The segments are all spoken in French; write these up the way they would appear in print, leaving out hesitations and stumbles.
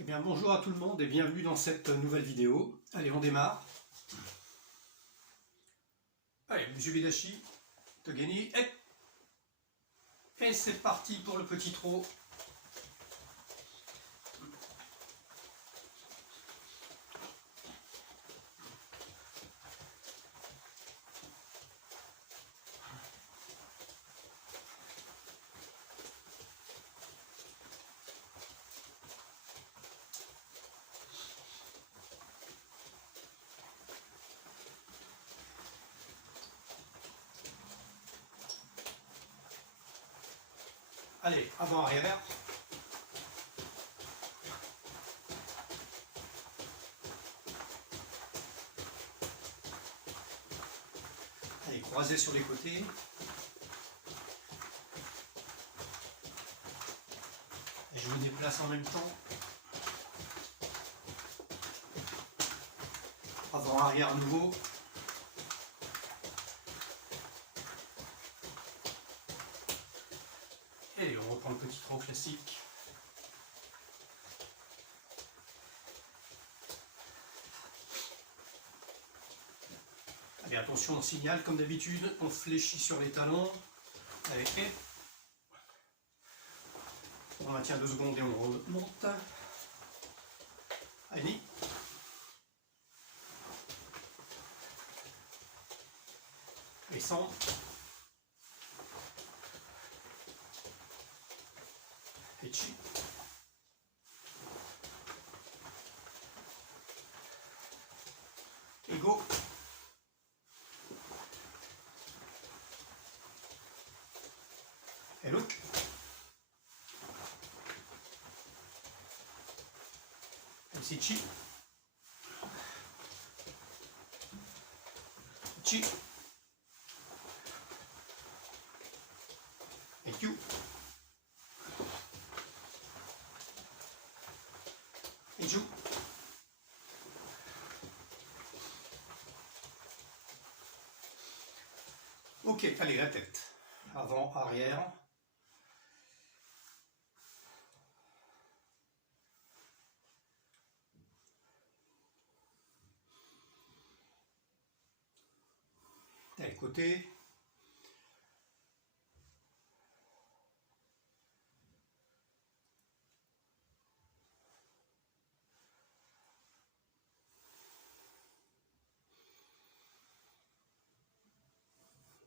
Eh bien bonjour à tout le monde et bienvenue dans cette nouvelle vidéo. Allez, on démarre. Allez, Monsieur Bidachi, Togeni, et c'est parti pour le petit trot. Allez, avant, arrière. Allez, croisez sur les côtés. Et je me déplace en même temps. Avant, arrière à nouveau. Et on reprend le petit trot classique. Allez, attention, on signale comme d'habitude, on fléchit sur les talons. Allez, on maintient 2 secondes et on remonte. Allez. Descend. Et chi. Et go. Et look. Et c'est chi. Chi. Et Q. Et Ju. Ok, allez, la tête. Avant, arrière. Allez, côté.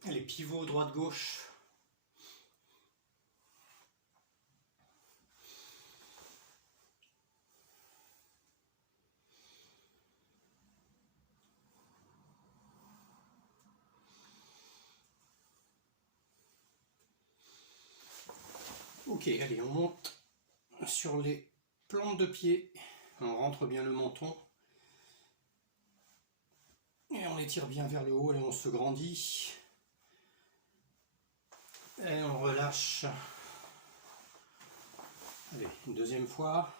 Allez, pivot droite-gauche. Ok, allez, on monte sur les plantes de pied. On rentre bien le menton. Et on étire bien vers le haut et on se grandit. Et on relâche. Allez, une deuxième fois.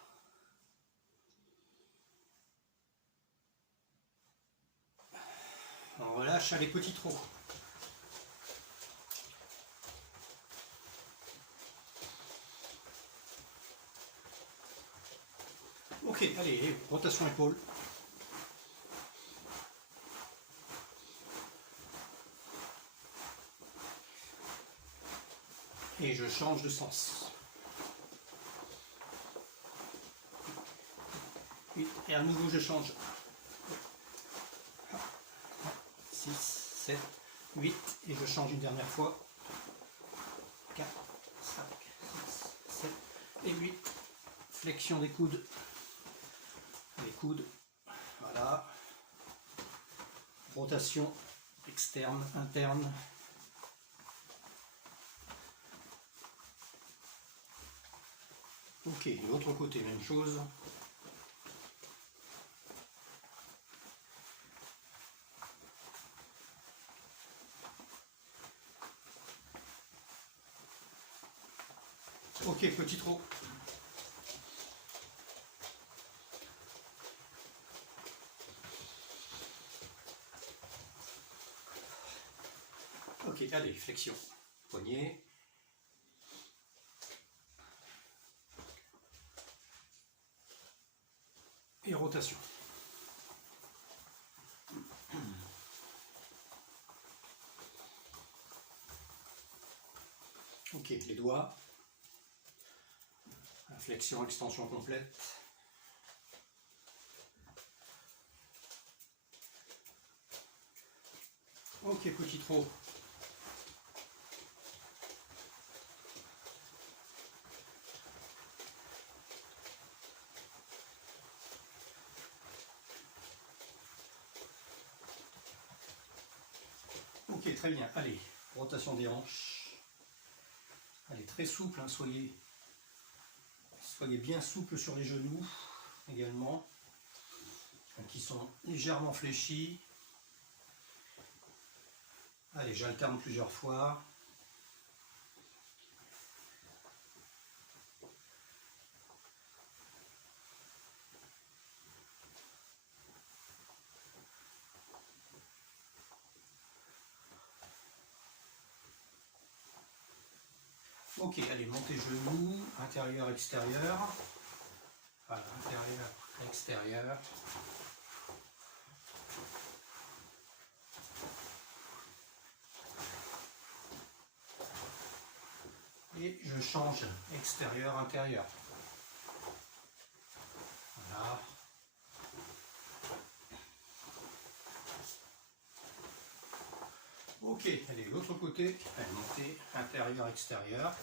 On relâche, allez, petit trot. Ok, allez, rotation épaule. Et je change de sens. Et à nouveau je change. 6, 7, 8. Et je change une dernière fois. 4, 5, 6, 7 et 8. Flexion des coudes. Les coudes. Voilà. Rotation externe, interne. Ok, l'autre côté, même chose. Ok, petit trot. Ok, allez, flexion. Poignet. rotation. Ok, les doigts. Flexion, extension complète. Ok, petit trot. Ok, très bien. Allez, rotation des hanches. Allez, très souple, hein, soyez bien souple sur les genoux également, qui sont légèrement fléchis. Allez, j'alterne plusieurs fois. Ok, allez, montez genoux, intérieur, extérieur. Voilà, intérieur, extérieur. Et je change extérieur, intérieur. Voilà. Ok, allez, l'autre côté, allez, montez intérieur, extérieur.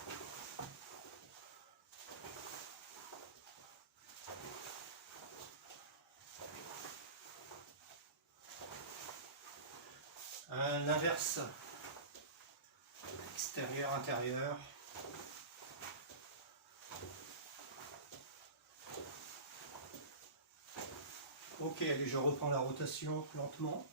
L'inverse, extérieur, intérieur. Ok, allez, je reprends la rotation lentement.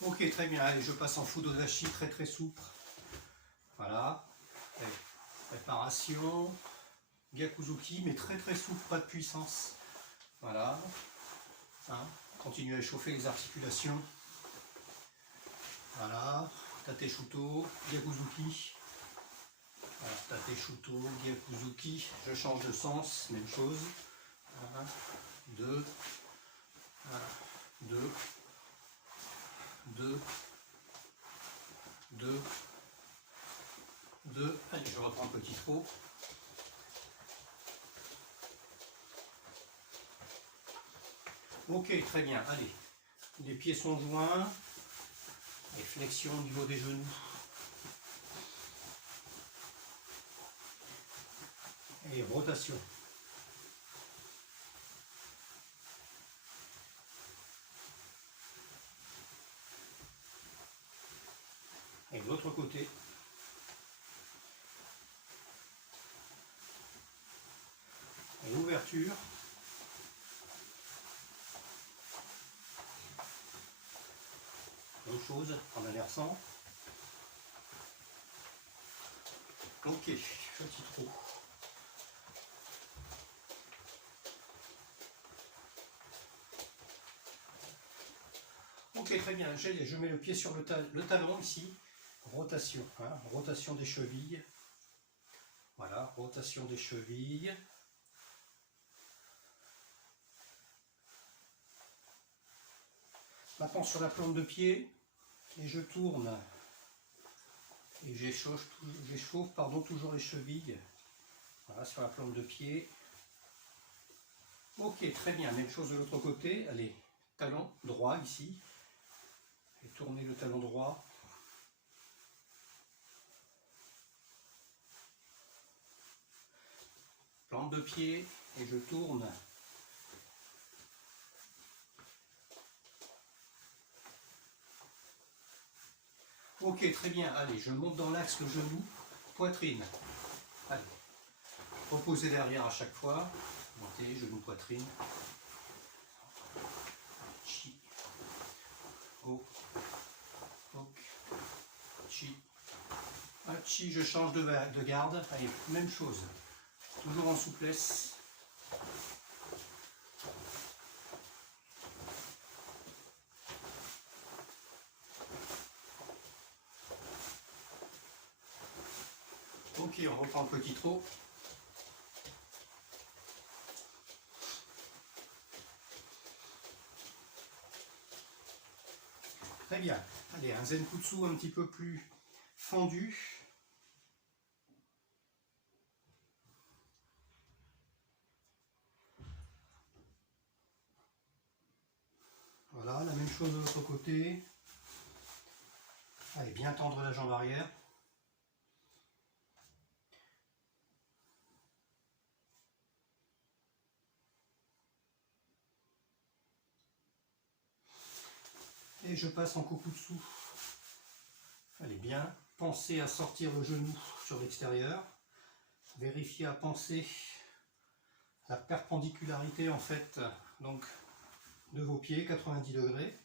Ok, très bien, allez, je passe en Fudodashi, très souple. Voilà. Allez, préparation. Gyakuzuki, mais très souple, pas de puissance. Voilà. Hein, continuez à échauffer les articulations. Voilà. Tate Shuto, Gyakuzuki. Voilà, Tate Shuto, Gyakuzuki. Je change de sens, même chose. 1, 2, 1, 2, 2, 2, 2. Allez, je reprends un petit trot. Ok, très bien. Allez, les pieds sont joints. Et flexion au niveau des genoux. Et rotation. Et de l'autre côté. Et ouverture. Même chose, en inversant. Ok, petit trou. Ok, très bien. Je mets le pied sur le talon ici. Rotation, hein, rotation des chevilles. Voilà, rotation des chevilles. Maintenant sur la plante de pied, et je tourne. Et j'échauffe toujours les chevilles. Voilà, sur la plante de pied. Ok, très bien. Même chose de l'autre côté. Allez, talon droit ici. Et tournez le talon droit. Plante de pied et je tourne. Ok, très bien. Allez, je monte dans l'axe le genou, poitrine. Allez, reposez derrière à chaque fois. Montez, genou, poitrine. Chi. Ho. Hok. Chi. Chi, je change de garde. Allez, même chose. Toujours en souplesse. Ok, on reprend le petit trot. Très bien. Allez, un Zenkutsu un petit peu plus fendu. Voilà, la même chose de l'autre côté. Allez, bien tendre la jambe arrière. Et je passe en Kokutsu. Allez, bien. Pensez à sortir le genou sur l'extérieur. Vérifiez à penser la perpendicularité en fait donc de vos pieds, 90 degrés.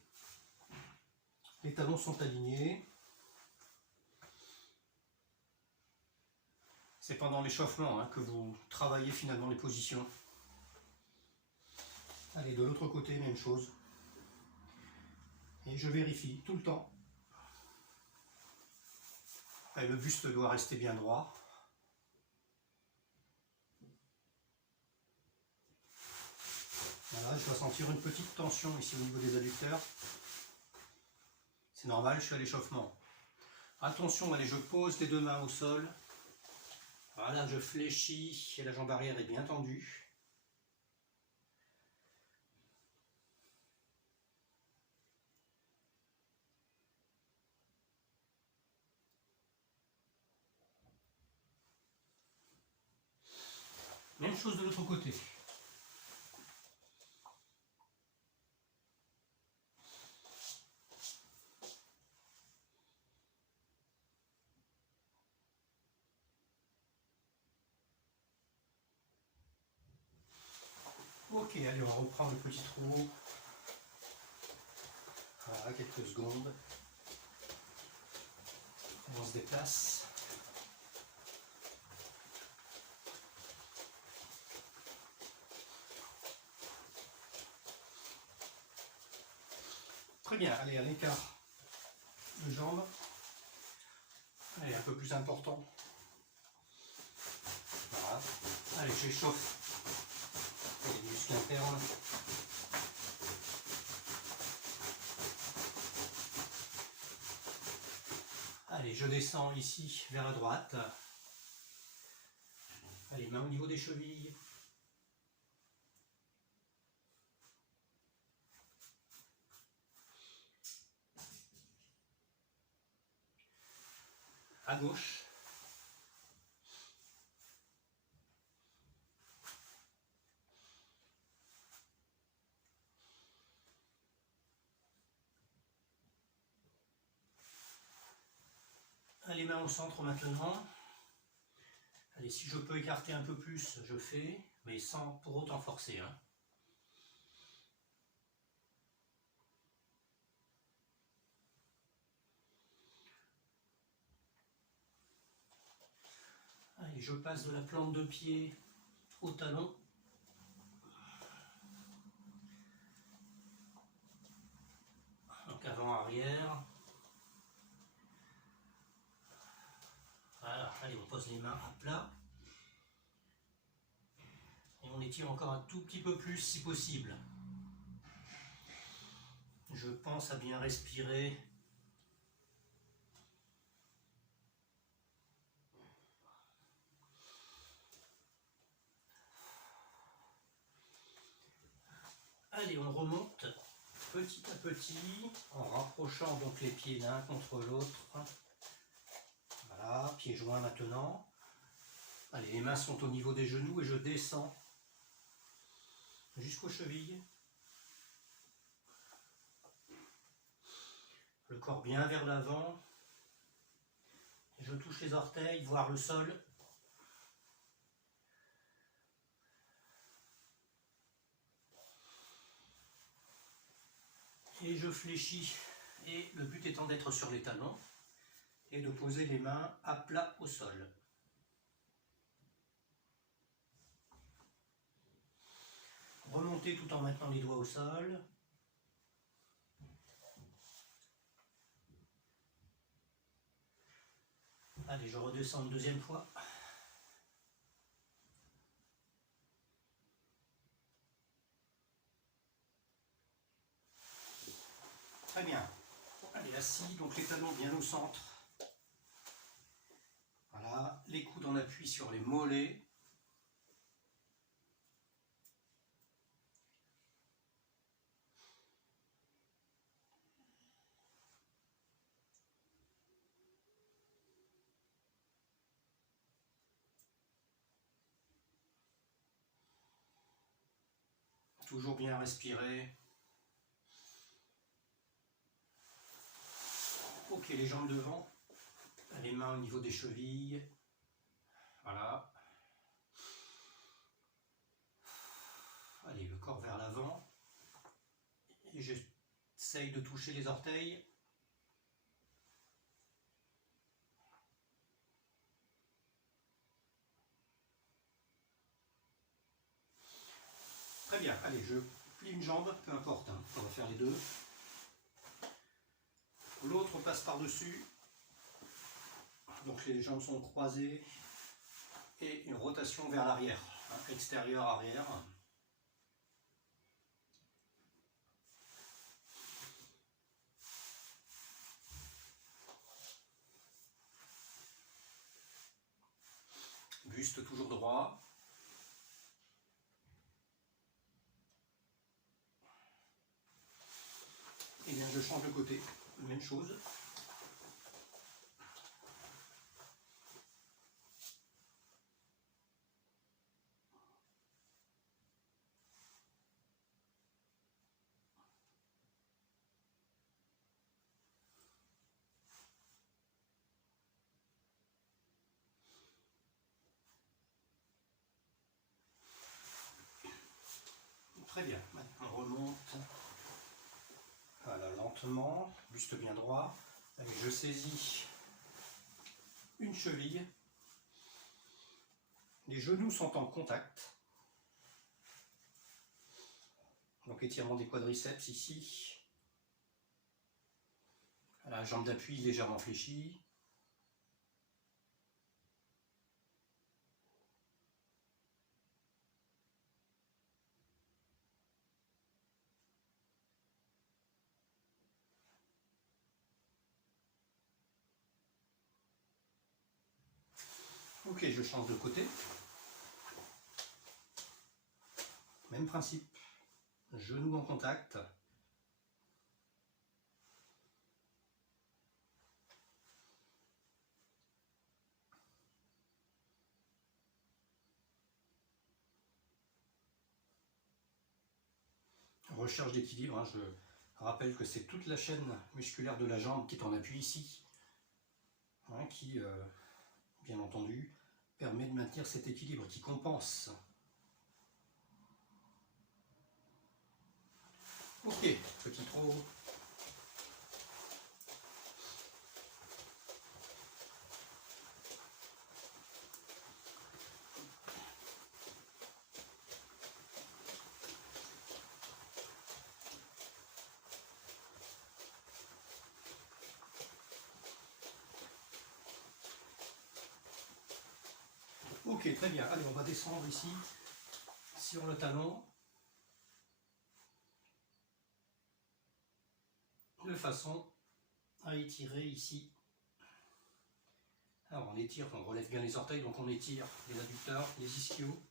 Les talons sont alignés. C'est pendant l'échauffement que vous travaillez finalement les positions. Allez, de l'autre côté, même chose. Et je vérifie tout le temps. Et le buste doit rester bien droit. Voilà, je dois sentir une petite tension ici au niveau des adducteurs. C'est normal, je suis à l'échauffement. Attention, allez, je pose les deux mains au sol. Voilà, je fléchis et la jambe arrière est bien tendue. Même chose de l'autre côté. Ok, allez, on reprend le petit trou. Voilà, quelques secondes. On se déplace. Très bien, allez, à l'écart de jambes. Allez, un peu plus important. Voilà. Allez, j'échauffe les muscles internes. Allez, je descends ici vers la droite. Allez, main au niveau des chevilles. À gauche. Les mains au centre maintenant. Allez, si je peux écarter un peu plus, je fais, mais sans pour autant forcer. Allez, je passe de la plante de pied au talon. Donc avant-arrière. Voilà, allez, on pose les mains à plat. Et on étire encore un tout petit peu plus si possible. Je pense à bien respirer. Allez, on remonte petit à petit en rapprochant donc les pieds l'un contre l'autre. Voilà, pieds joints maintenant. Allez, les mains sont au niveau des genoux et je descends jusqu'aux chevilles. Le corps bien vers l'avant. Je touche les orteils, voire le sol. Et je fléchis. Et le but étant d'être sur les talons et de poser les mains à plat au sol. Remonter tout en maintenant les doigts au sol. Allez, je redescends une deuxième fois. assis, donc les talons bien au centre. Voilà, les coudes en appui sur les mollets. Toujours bien respirer. Ok, les jambes devant, les mains au niveau des chevilles. Voilà. Allez, le corps vers l'avant. Et j'essaye de toucher les orteils. Très bien, allez, je plie une jambe, peu importe, hein, on va faire les deux. L'autre passe par-dessus. Donc les jambes sont croisées. Et une rotation vers l'arrière, hein, extérieur-arrière. Buste toujours droit. Et bien je change de côté, même chose. Très bien, maintenant on remonte. Voilà, lentement, buste bien droit. Allez, je saisis une cheville. Les genoux sont en contact. Donc étirement des quadriceps ici. La jambe d'appui légèrement fléchie. Ok, je change de côté. Même principe. Genoux en contact. Recherche d'équilibre, hein, je rappelle que c'est toute la chaîne musculaire de la jambe qui est en appui ici, hein, qui, bien entendu, permet de maintenir cet équilibre, qui compense. Ok, petit trot. Ok, très bien. Allez, on va descendre ici, sur le talon, de façon à étirer ici. Alors on étire, on relève bien les orteils, donc on étire les adducteurs, les ischios.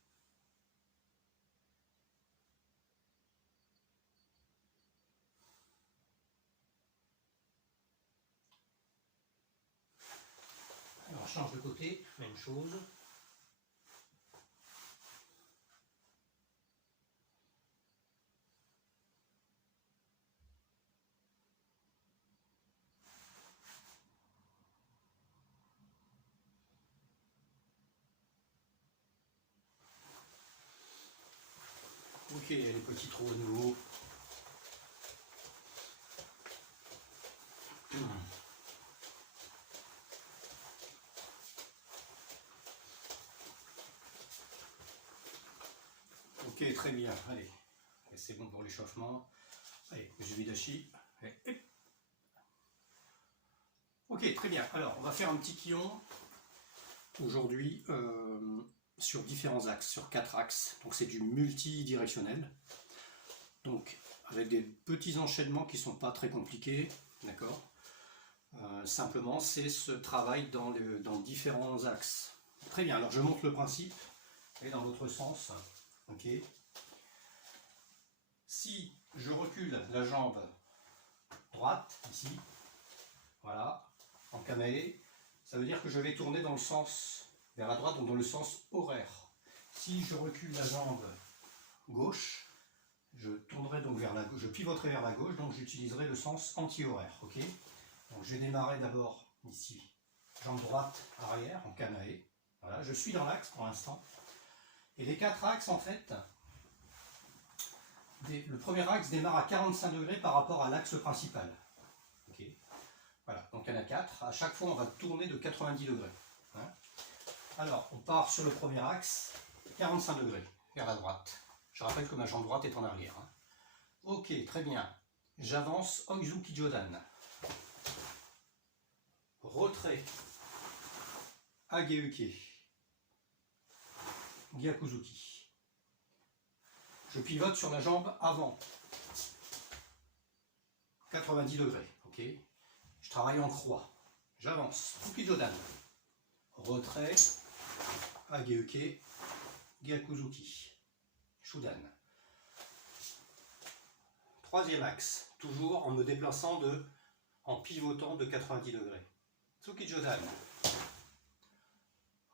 Alors on change de côté, même chose. Ok, les petits trous à nouveau. Ok, très bien. Allez, c'est bon pour l'échauffement. Allez, Usui-dashi. Ok, très bien. Alors, on va faire un petit kion aujourd'hui sur différents axes, sur 4 axes. Donc, c'est du multidirectionnel. Donc, avec des petits enchaînements qui ne sont pas très compliqués. D'accord ? simplement, c'est ce travail dans différents axes. Très bien, alors je montre le principe, et dans l'autre sens. Ok. Si je recule la jambe droite, ici, voilà, en kamae, ça veut dire que je vais tourner dans le sens vers la droite, donc dans le sens horaire. Si je recule la jambe gauche, je tournerai donc vers la gauche, je pivoterai vers la gauche, donc j'utiliserai le sens anti-horaire. Ok. Donc je vais démarrer d'abord ici, jambe droite arrière en kamae. Voilà, je suis dans l'axe pour l'instant. Et les 4 axes, en fait, le premier axe démarre à 45 degrés par rapport à l'axe principal. Okay. Voilà, donc il y en a 4. À chaque fois, on va tourner de 90 degrés. Hein. Alors, on part sur le premier axe, 45 degrés, vers la droite. Je rappelle que ma jambe droite est en arrière. Hein. Ok, très bien. J'avance, Oizuki Jodan. Retrait, Ageuke, Gyakuzuki. Je pivote sur la jambe avant, 90 degrés, ok. Je travaille en croix, j'avance, Uki Jodan. Retrait, Ageuke, Gyakuzuki, Shudan. Troisième axe, toujours en me déplaçant en pivotant de 90 degrés. Tsuki Jodan.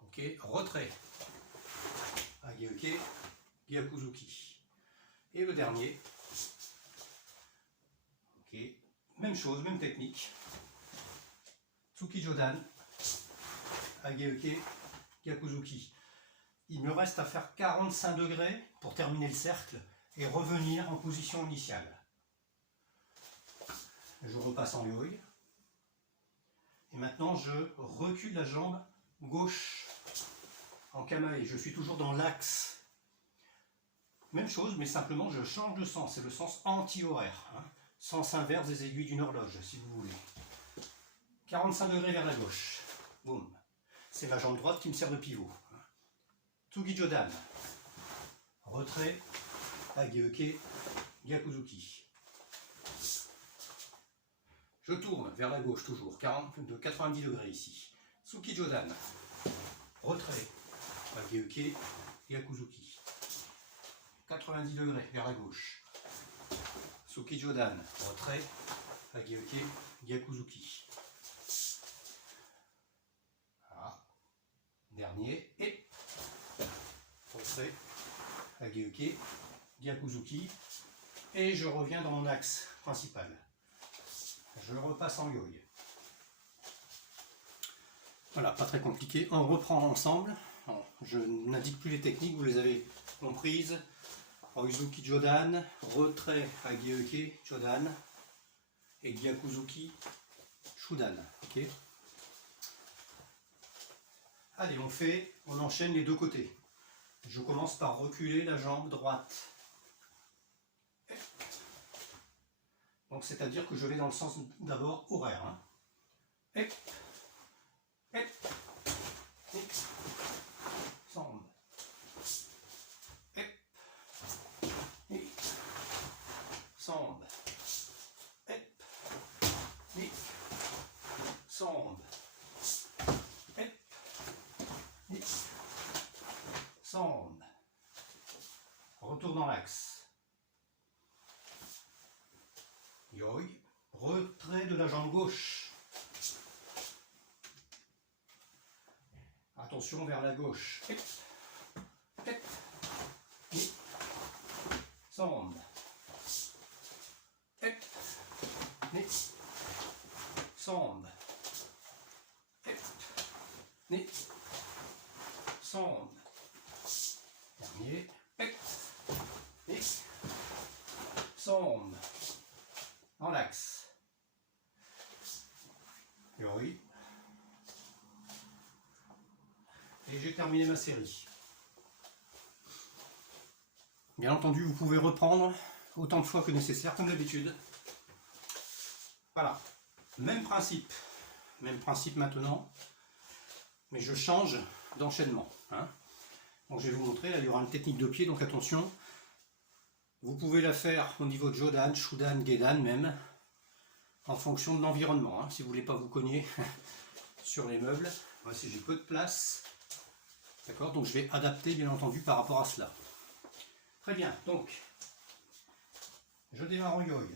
Ok, retrait. Ageuke, Gyakuzuki. Et le dernier. Ok, même chose, même technique. Tsuki Jodan. Ageuke, Gyakuzuki. Il me reste à faire 45 degrés pour terminer le cercle et revenir en position initiale. Je repasse en yoi. Et maintenant, je recule la jambe gauche en kamae. Je suis toujours dans l'axe. Même chose, mais simplement, je change de sens. C'est le sens anti-horaire. Hein. Sens inverse des aiguilles d'une horloge, si vous voulez. 45 degrés vers la gauche. Boum. C'est ma jambe droite qui me sert de pivot. Tsuki Jodan. Retrait. Ageuke. Gyakuzuki. Je tourne vers la gauche toujours, de 90 degrés ici. Tsuki Jodan. Retrait. Ageuke. Gyakuzuki. 90 degrés vers la gauche. Tsuki Jodan. Retrait. Ageuke. Gyakuzuki. Voilà. Dernier. Et retrait. Ageuke. Gyakuzuki. Et je reviens dans mon axe principal. Je repasse en yoi. Voilà, pas très compliqué. On reprend ensemble. Je n'indique plus les techniques, vous les avez comprises. Oizuki Jodan, retrait Ageuke Jodan et Gyakuzuki Shudan. Okay. Allez, on enchaîne les deux côtés. Je commence par reculer la jambe droite. Donc c'est-à-dire que je vais dans le sens d'abord horaire. Hein. Hep, hep, hep, semble. Hep, hep, semble. Hep, hep, semble. Hep, hep, semble. Retour dans l'axe. Yoi, retrait de la jambe gauche. Attention vers la gauche. Hep, hep, hep, semble. Hep, hep, semble. Hep, hep, semble. Dernier. Hep, hep, semble. Dans l'axe. Yoi. Et j'ai terminé ma série. Bien entendu, vous pouvez reprendre autant de fois que nécessaire, comme d'habitude. Voilà. Même principe maintenant, mais je change d'enchaînement. Hein. Donc je vais vous montrer, là il y aura une technique de pied, donc attention. Vous pouvez la faire au niveau de Jodan, Shudan, Gedan même. en fonction de l'environnement. Hein. Si vous voulez pas vous cogner sur les meubles, moi si j'ai peu de place, d'accord, donc je vais adapter bien entendu par rapport à cela. Très bien, donc je démarre en yo-yo.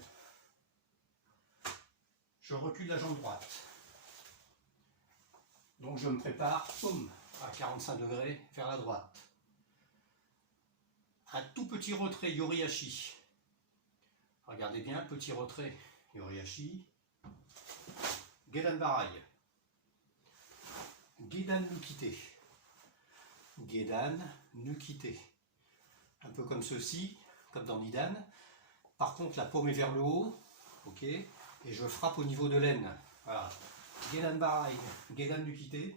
Je recule la jambe droite. Donc je me prépare, boum, à 45 degrés vers la droite. Un tout petit retrait Yorihashi. Regardez bien, petit retrait Yorihashi. Gedan Barai. Gedan Nukite. Gedan Nukite. Un peu comme ceci, comme dans Nidan. Par contre, la paume est vers le haut. Ok. Et je frappe au niveau de l'aine. Voilà. Gedan Barai, Gedan Nukite.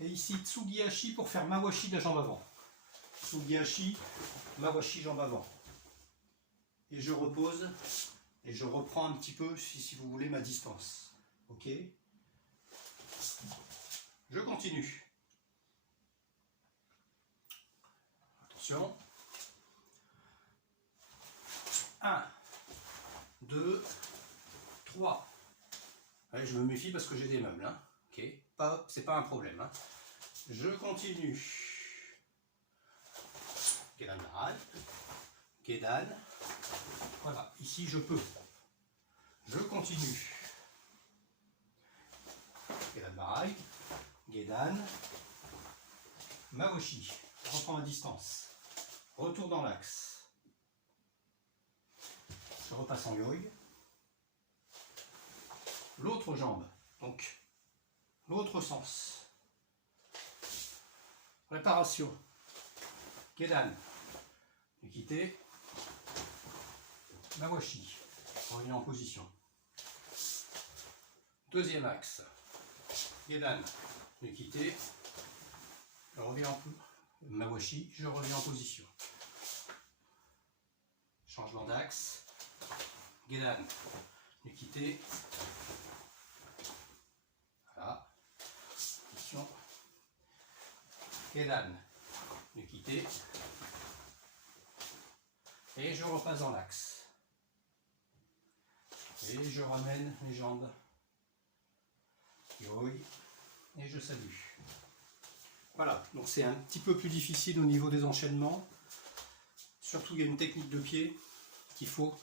Et ici, Tsugihashi pour faire Mawashi de la jambe avant. Tsugihashi, Mawashi, jambe avant. Et je repose et je reprends un petit peu, si vous voulez, ma distance. Ok. Je continue. Attention. 1, 2, 3. Allez, je me méfie parce que j'ai des meubles. Hein. Ok. C'est pas un problème. Hein. Je continue. Gedan Barai. Gedan. Voilà, ici je peux. Je continue. Gedan Barai. Gedan. Mawashi. Je reprends ma distance. Retour dans l'axe. Je repasse en yo-yo. L'autre jambe, donc l'autre sens. Réparation. Gedan. Nukite. Mawashi. Revient en position. Deuxième axe. Gedan. Nukite. Je reviens en Mawashi. Je reviens en position. Changement d'axe. Gedan. Nukite. Voilà. Position. Gedan. Nukite. Et je repasse dans l'axe. Et je ramène les jambes. Yoi. Et je salue. Voilà, donc c'est un petit peu plus difficile au niveau des enchaînements. Surtout, il y a une technique de pied qu'il faut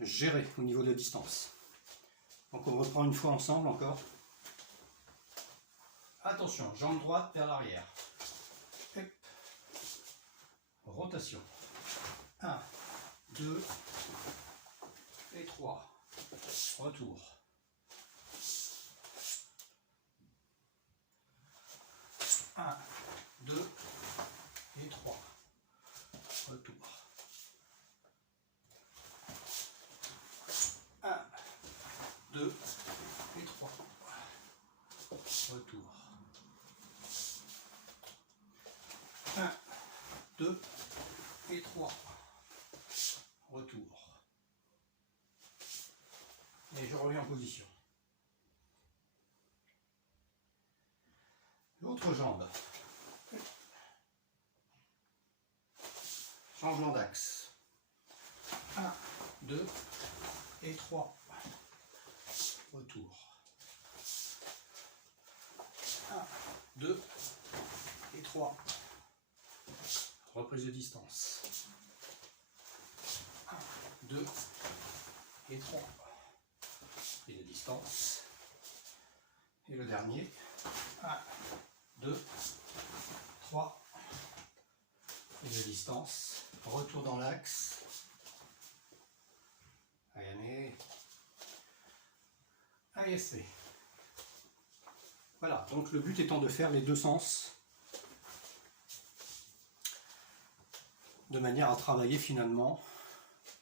gérer au niveau de la distance. Donc on reprend une fois ensemble encore. Attention, jambe droite vers l'arrière. Rotation. 1, 2 et 3. Retour. 1, 2 et 3. Retour. 1, 2 et 3. Retour. 1, 2 et 3. Retour. Et je reviens en position. L'autre jambe. Changement d'axe. 1, 2 et 3. Retour. 1, 2 et 3. Reprise de distance. 1, 2 et 3. Et de distance. Et le dernier. 1, 2, 3. Et de distance. Retour dans l'axe. Allez. Allez, c'est. Voilà, donc le but étant de faire les deux sens de manière à travailler finalement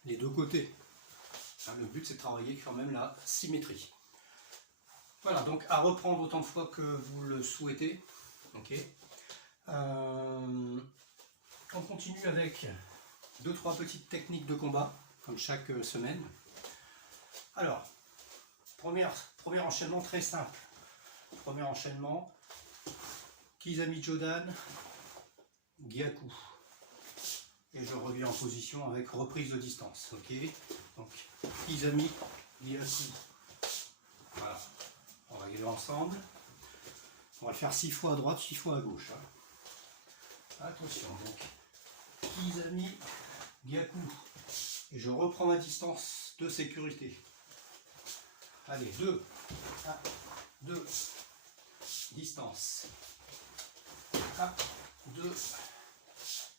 les deux côtés. Le but c'est de travailler quand même la symétrie. Voilà, donc à reprendre autant de fois que vous le souhaitez. Ok. On continue avec 2-3 petites techniques de combat, comme chaque semaine. Alors, premier enchaînement très simple. Premier enchaînement, Kizami Jodan, Gyaku. Et je reviens en position avec reprise de distance. Ok. Donc, Kizami, Gyaku, Voilà. On va y aller ensemble. On va le faire 6 fois à droite, 6 fois à gauche. Hein. Attention, donc, Kizami, Gyaku. Et je reprends ma distance de sécurité. Allez, 2. 1, 2. Distance. 1, 2.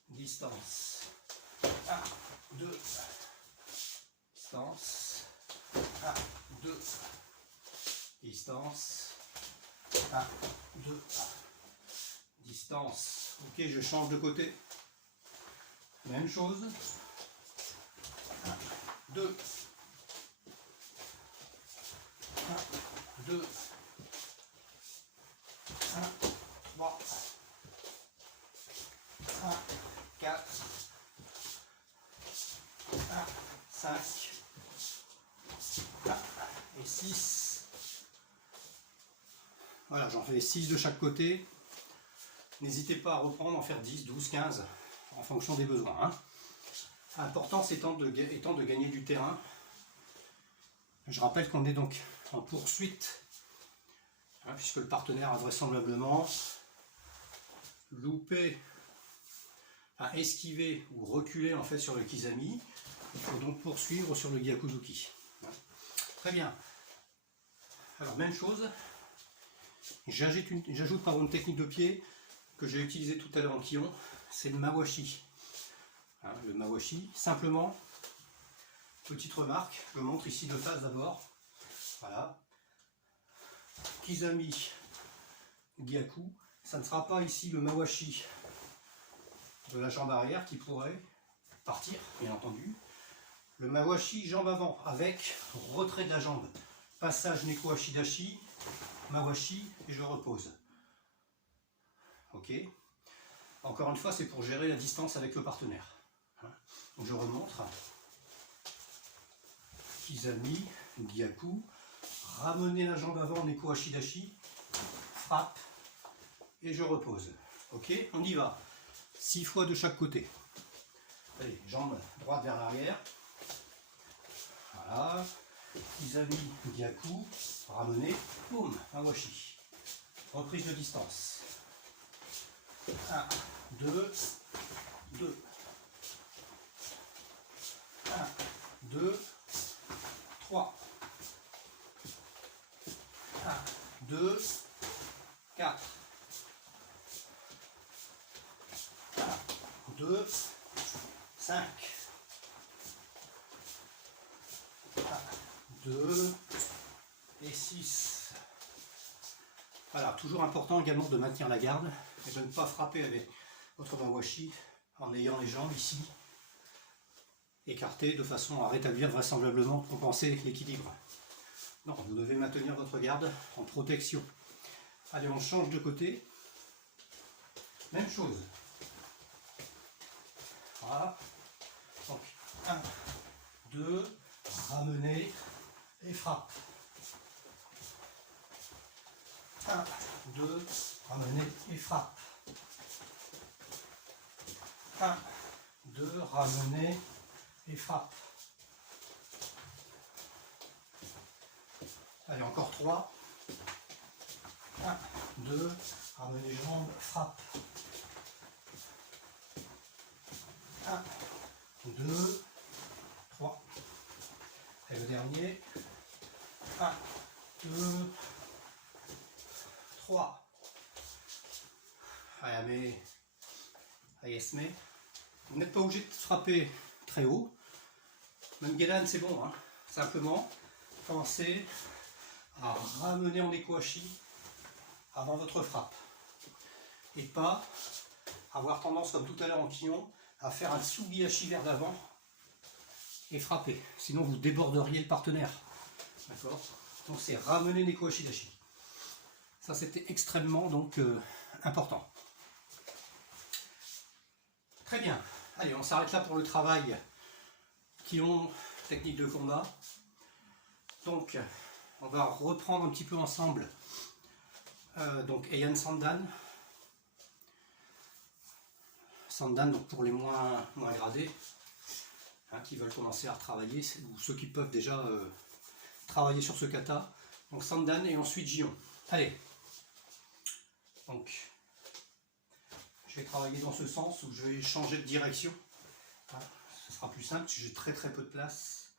Distance. 1, 2. Distance. 1, 2. Distance. 1, 2. Distance. Ok, je change de côté. Même chose. 1, 2. 1, 2. 1, 3. 1, 4. 1, 5. 1 et 6. Voilà, j'en fais 6 de chaque côté. N'hésitez pas à reprendre, en faire 10, 12, 15, en fonction des besoins. Hein. L'important étant de gagner du terrain. Je rappelle qu'on est donc en poursuite, hein, puisque le partenaire a vraisemblablement loupé, a esquivé ou reculé en fait sur le Kizami. Il faut donc poursuivre sur le Gyakuzuki. Très bien. Alors même chose, j'ajoute une technique de pied que j'ai utilisée tout à l'heure en Kion, c'est le Mawashi. Hein, le Mawashi, simplement, petite remarque, je le montre ici de face d'abord. Voilà. Kizami, Gyaku, ça ne sera pas ici le Mawashi de la jambe arrière qui pourrait partir, bien entendu. Le Mawashi, jambe avant, avec retrait de la jambe. Passage Neko Ashidashi, Mawashi, et je repose. Ok. Encore une fois, c'est pour gérer la distance avec le partenaire. Donc je remontre. Kizami, Gyaku, ramener la jambe avant, Neko Ashidashi, frappe, et je repose. Ok, on y va. 6 fois de chaque côté. Allez, jambe droite vers l'arrière. Voilà. Kizami, Gyaku, ramener, boum, Mawashi. Reprise de distance. 1, 2, 2. 1, 2, 3. 1, 2, 4. 1, 2, 5. 1, 2 et 6. Voilà, toujours important également de maintenir la garde et de ne pas frapper avec votre Mawashi en ayant les jambes ici écartées de façon à rétablir vraisemblablement, compenser l'équilibre. Non, vous devez maintenir votre garde en protection. Allez, on change de côté. Même chose. Voilà. Donc, 1, 2, ramener et frappe. 1, 2, ramener et frappe. 1, 2, ramener et frappe. Allez, encore 3. 1, 2, ramener jambes, frappe. 1, 2, 3. Et le dernier. 1, 2, 3. Ayame, Ayesme. Vous n'êtes pas obligé de frapper très haut. Même Gedan, c'est bon. Hein. Simplement, pensez à ramener en Ekuashi avant votre frappe. Et pas avoir tendance, comme tout à l'heure en Kion, à faire un Tsugiyashi vers l'avant et frapper. Sinon, vous déborderiez le partenaire. D'accord? Donc, c'est ramener Neko Ashidashi. Ça, c'était extrêmement donc important. Très bien. Allez, on s'arrête là pour le travail Kion, technique de combat. Donc, on va reprendre un petit peu ensemble donc Heian Sandan. Sandan, donc pour les moins gradés, hein, qui veulent commencer à retravailler, ou ceux qui peuvent déjà travailler sur ce kata. Donc Sandan et ensuite Gion. Allez. Donc, je vais travailler dans ce sens où je vais changer de direction. Voilà, ce sera plus simple, j'ai très peu de place.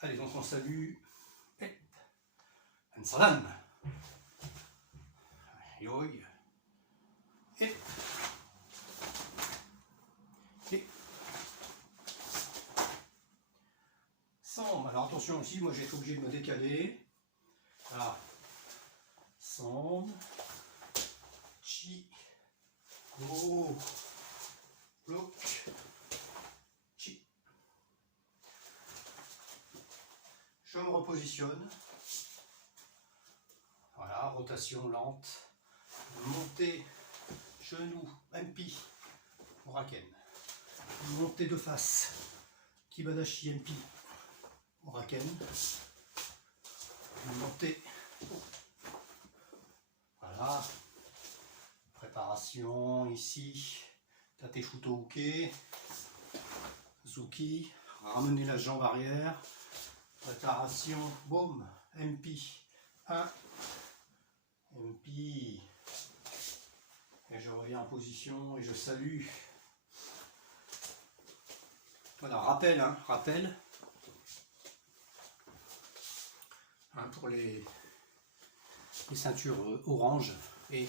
Allez, donc on salue. Et Sandan. Yoï. Et Sambe. Alors attention aussi, moi j'ai été obligé de me décaler. Voilà. Sambe. Chi. Go. Bloc. Chi. Je me repositionne. Voilà, rotation lente. Montée, genou, MP, Uraken. Montée de face, Kibadashi MP, Uraken. Montée. Voilà. Préparation ici. Tate Shuto Uke. Zuki. Ramener la jambe arrière. Préparation. Boum. MP. 1. MP. Et je reviens en position et je salue. Voilà, rappel, hein, rappel. Hein, pour les ceintures orange et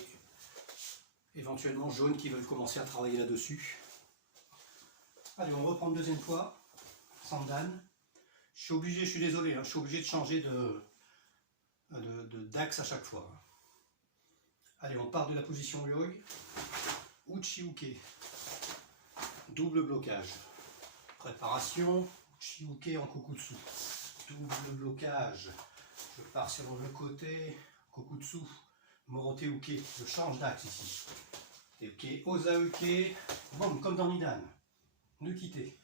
éventuellement jaunes qui veulent commencer à travailler là-dessus. Allez, on reprend une deuxième fois. Sandan. Je suis obligé, je suis désolé, hein, je suis obligé de changer d'axe à chaque fois. Allez, on part de la position Yoi. Uchi-uke. Double blocage. Préparation. Uchi-uke en kokutsu. Double blocage. Je pars sur le côté. Kokutsu. Morote-uke. Je change d'axe ici. Uke. Osa-uke. Bon, comme dans Nidan. Ne quittez.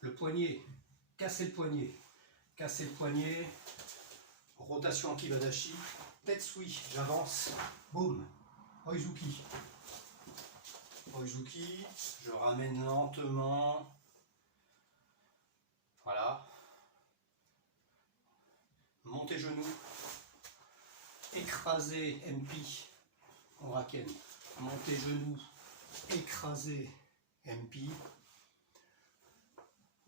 Le poignet. Casser le poignet. Casser le poignet. Rotation en Kibadashi. Tetsui, j'avance, boum, Oizuki. Oizuki, je ramène lentement. Voilà. Montez genoux. Écraser MP, Uraken. Montez genoux. Écraser MP.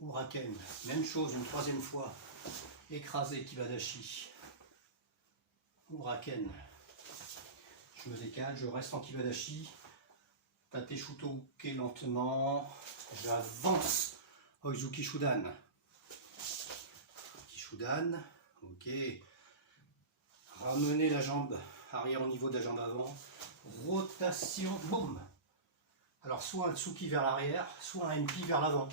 Uraken. Même chose une troisième fois. Écraser Kibadashi. Uraken. Je me décale, je reste en Kibadashi. Tate Shuto Uke lentement. J'avance. Oizuki Shudan. Kishudan. Ok. Ramenez la jambe arrière au niveau de la jambe avant. Rotation. Boum. Alors soit un Tsuki vers l'arrière, soit un MP vers l'avant.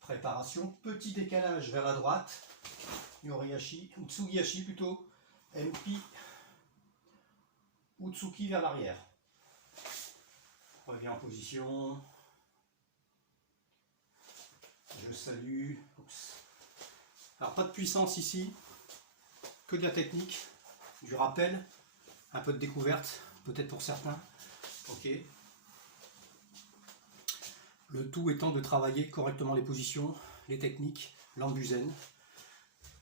Préparation. Petit décalage vers la droite. Yoriashi. Ou Tsugiyashi plutôt. MP, Utsuki vers l'arrière. Reviens en position. Je salue. Oups. Alors pas de puissance ici, que de la technique, du rappel, un peu de découverte, peut-être pour certains. Ok. Le tout étant de travailler correctement les positions, les techniques, l'ambuzen.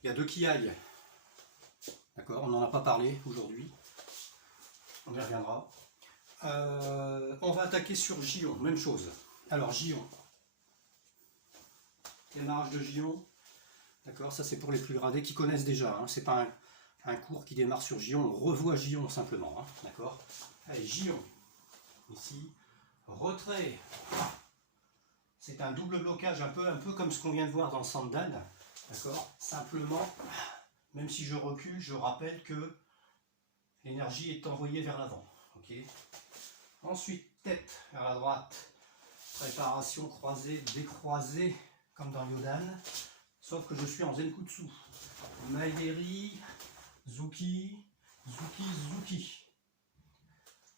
Il y a deux kiai. D'accord, on n'en a pas parlé aujourd'hui. On y reviendra. On va attaquer sur Gion, même chose. Alors Gion. Démarrage de Gion. D'accord, ça c'est pour les plus gradés qui connaissent déjà. Hein. C'est pas un cours qui démarre sur Gion, on revoit Gion simplement. Hein. D'accord. Allez, Gion. Ici. Retrait. C'est un double blocage, un peu comme ce qu'on vient de voir dans le Sandan. D'accord. Simplement. Même si je recule, je rappelle que l'énergie est envoyée vers l'avant. Okay. Ensuite, tête vers la droite. Préparation croisée, décroisée, comme dans Yodan. Sauf que je suis en Zenkutsu. Maegeri, Zuki, Zuki, Zuki.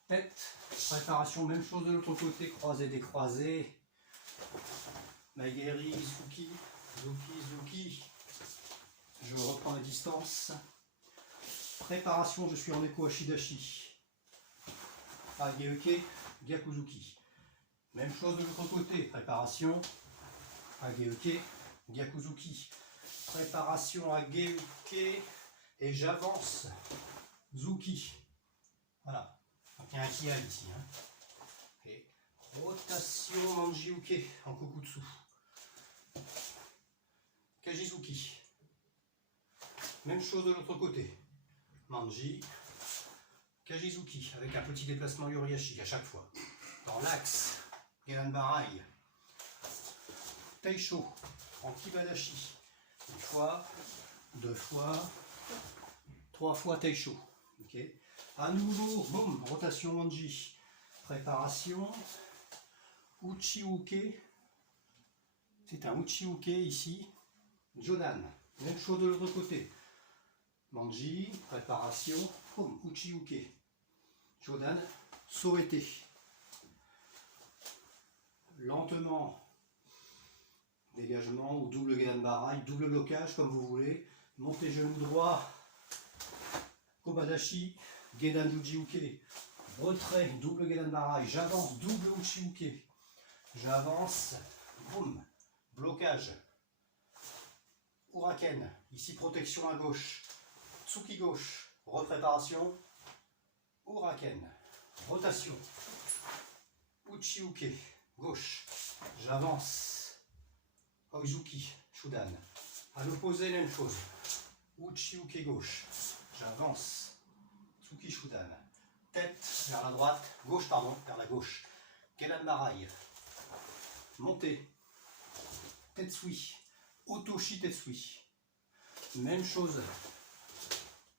Tête, préparation, même chose de l'autre côté, croisée, décroisée. Maegeri, Zuki, Zuki, Zuki. Je reprends la distance. Préparation, je suis en Eko Ashidashi. Ageuke, Gyakuzuki. Même chose de l'autre côté. Préparation. Ageuke, Gyakuzuki. Préparation Ageuke, et j'avance. Zuki. Voilà. Donc, il y a un kia ici. Hein. Et rotation Manji-uke en Kokutsu. Kajizuki. Même chose de l'autre côté. Manji. Kajizuki avec un petit déplacement Yoriashi à chaque fois. Dans l'axe. Gedanbarai. Taisho. En Kibadashi. Une fois. Deux fois. Trois fois Taisho. Ok. À nouveau, boum, rotation Manji. Préparation. Uchi-uke. C'est un Uchi-uke ici. Jodan. Même chose de l'autre côté. Manji, préparation. Boum, Uchi-uke. Jodan, Soete. Lentement. Dégagement ou double Gedanbarai, double blocage comme vous voulez. Montez genou droit. Kobadashi, Gedan Juji-uke. Retrait, double Gedanbarai. J'avance, double Uchi-uke. J'avance. Boum. Blocage. Uraken. Ici protection à gauche. Tsuki gauche. Repréparation. Uraken. Rotation. Uchi-uke. Gauche. J'avance. Oizuki. Shudan. À l'opposé, même chose. Uchi-uke gauche. J'avance. Tsuki Shudan. Tête vers la droite. Gauche, pardon, vers la gauche. Gedanbarai. Montée. Tetsui. Otoshi Tetsui. Même chose.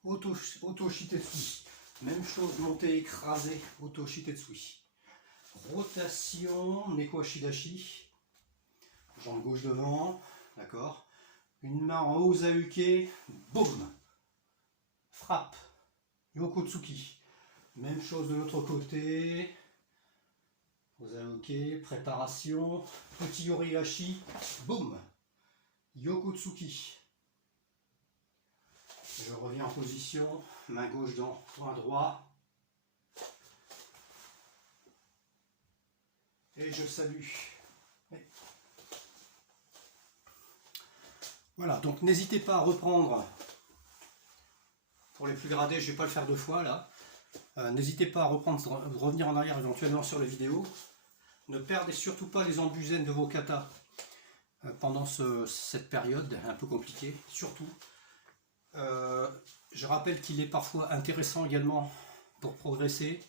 Otoshi Tetsui. Même chose, montée écrasée. Otoshi Tetsui. Rotation. Neko Ashidashi. Jambe gauche devant. D'accord. Une main en Ozaeuke. Boum. Frappe. Yokotsuki. Même chose de l'autre côté. Ozaeuke. Préparation. Petit Yorihashi. Boum. Yokotsuki. Je reviens en position. Main gauche dans point droit. Et je salue. Voilà, donc n'hésitez pas à reprendre. Pour les plus gradés, je ne vais pas le faire deux fois là. N'hésitez pas à revenir en arrière éventuellement sur les vidéos. Ne perdez surtout pas les embusaines de vos katas pendant cette période un peu compliquée, surtout. Je rappelle qu'il est parfois intéressant également pour progresser.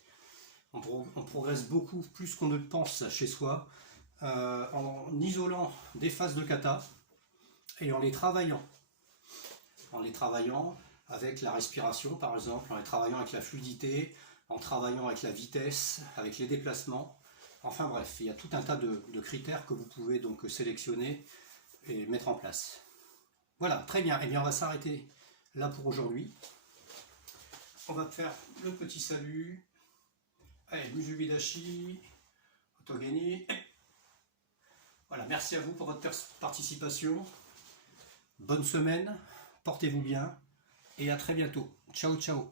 On progresse beaucoup plus qu'on ne le pense chez soi en isolant des phases de kata et en les travaillant. Avec la respiration par exemple, en les travaillant avec la fluidité, en travaillant avec la vitesse, avec les déplacements. Enfin bref, il y a tout un tas de critères que vous pouvez donc sélectionner et mettre en place. Voilà, très bien. Et bien on va s'arrêter là pour aujourd'hui. On va faire le petit salut. Allez, Musubidashi, Otogeni. Voilà, merci à vous pour votre participation. Bonne semaine, portez-vous bien et à très bientôt. Ciao, ciao.